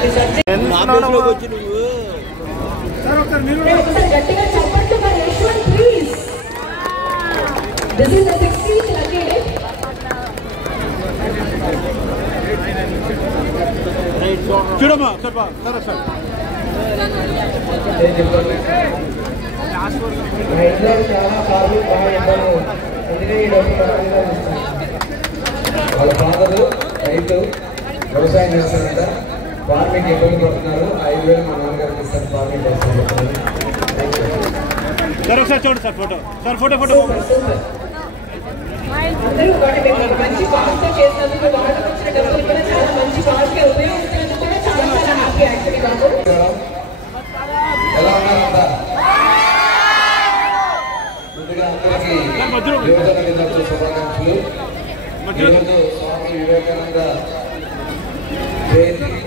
This is the 16th luggage. చూడమ్మా సర్వా సరే sir వాళ్ళ ఫాదరు రైతు వ్యవసాయం చేస్తారంట ఫార్మింగ్ ఇబ్బంది పడుతున్నారు 5,000 మా నాన్నగారికి ఇస్తారు ఫార్మింగ్ చేస్తారు సరే సార్ చూడండి sir photo sir photo photo అందరూ వాటి మంచి పాస్గా చేసినందుకు వాళ్ళకి వచ్చిన డబ్బులు కూడా చాలా మంచి పాస్గా ఉపయోగించినందుకు కూడా చాలా చాలా హ్యాపీ యాక్చువల్లీ బాబు. ఎలా ఉన్నారంతా ముందుగా అందరికీ యువజన దినోత్సవ శుభాకాంక్షలు. ఈరోజు స్వామి వివేకానంద జయంతిని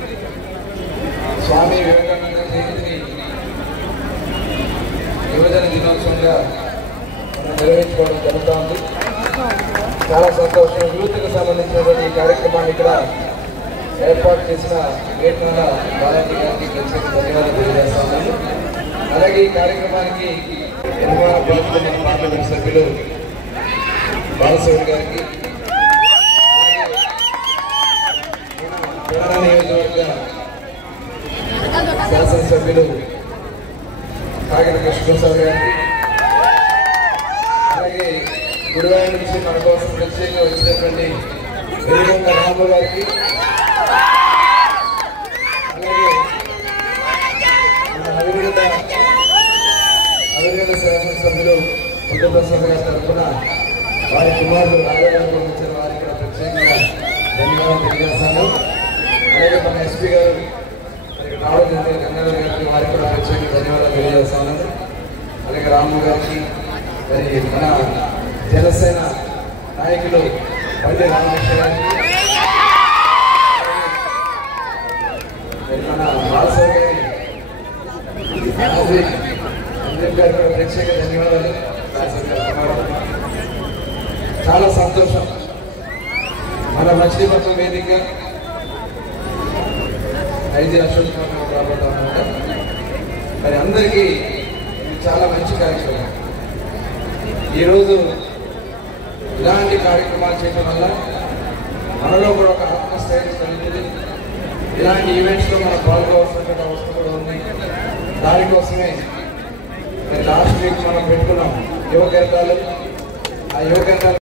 యువజన దినోత్సవంగా మనం నిర్వహించుకోవడం జరుగుతూ ఉంది. చాలా సంతోషం. యూత్కి సంబంధించినటువంటి ఈ కార్యక్రమాన్ని ఇక్కడ ఏర్పాటు చేసిన గేట్నాల బాలాజీ గారికి ప్రత్యేక ధన్యవాదాలు తెలియజేస్తున్నాను. అలాగే ఈ కార్యక్రమానికి నిర్మాణ బాధ్యత పార్లమెంట్ సభ్యులు బాలశివుడు గారికి, తెలంగాణ నియోజకవర్గ శాసనసభ్యులు కాకిన కృష్ణప్రసాద్ గారికి, అలాగే గుడివాడ నుంచి మన కోసం ప్రత్యేకంగా వచ్చినటువంటి వెలుగొండ రాము గారికి, అలాగే మన అవిరుగత శాసనసభ్యులు బుద్ధప్రసాద్ గారి తరఫున వారి కుమారులు రాజగారు వచ్చిన వారికి ప్రత్యేకంగా ధన్యవాదాలు తెలియజేస్తాను. అలాగే మన ఎస్పీ గారు రావడం గంగాధర్ గారికి వారికి కూడా ప్రత్యేకంగా ధన్యవాదాలు తెలియజేస్తాను. అలాగే రాము గారికి, మరి మన జనసేన నాయకులు బండి రామకృష్ణ గారికి, మన బాలసర్ గారికి కూడా ప్రత్యేక ధన్యవాదాలు. చాలా సంతోషం. మన మచిలీపట్నం వేదిక 5 అశోక్ రాబోతా ఉన్నమాట. మరి అందరికీ ఇది చాలా మంచి కార్యక్రమం. ఈరోజు ఇలాంటి కార్యక్రమాలు చేయడం వల్ల మనలో కూడా ఒక ఆత్మస్థైర్యం కలుగుతుంది. ఇలాంటి ఈవెంట్స్లో మనం పాల్గొవాల్సిన అవసరం కూడా ఉంది. దానికోసమే లాస్ట్ వీక్ మనం పెట్టుకున్నాం యువ కేంద్రాలు. ఆ యువ కేంద్రాలు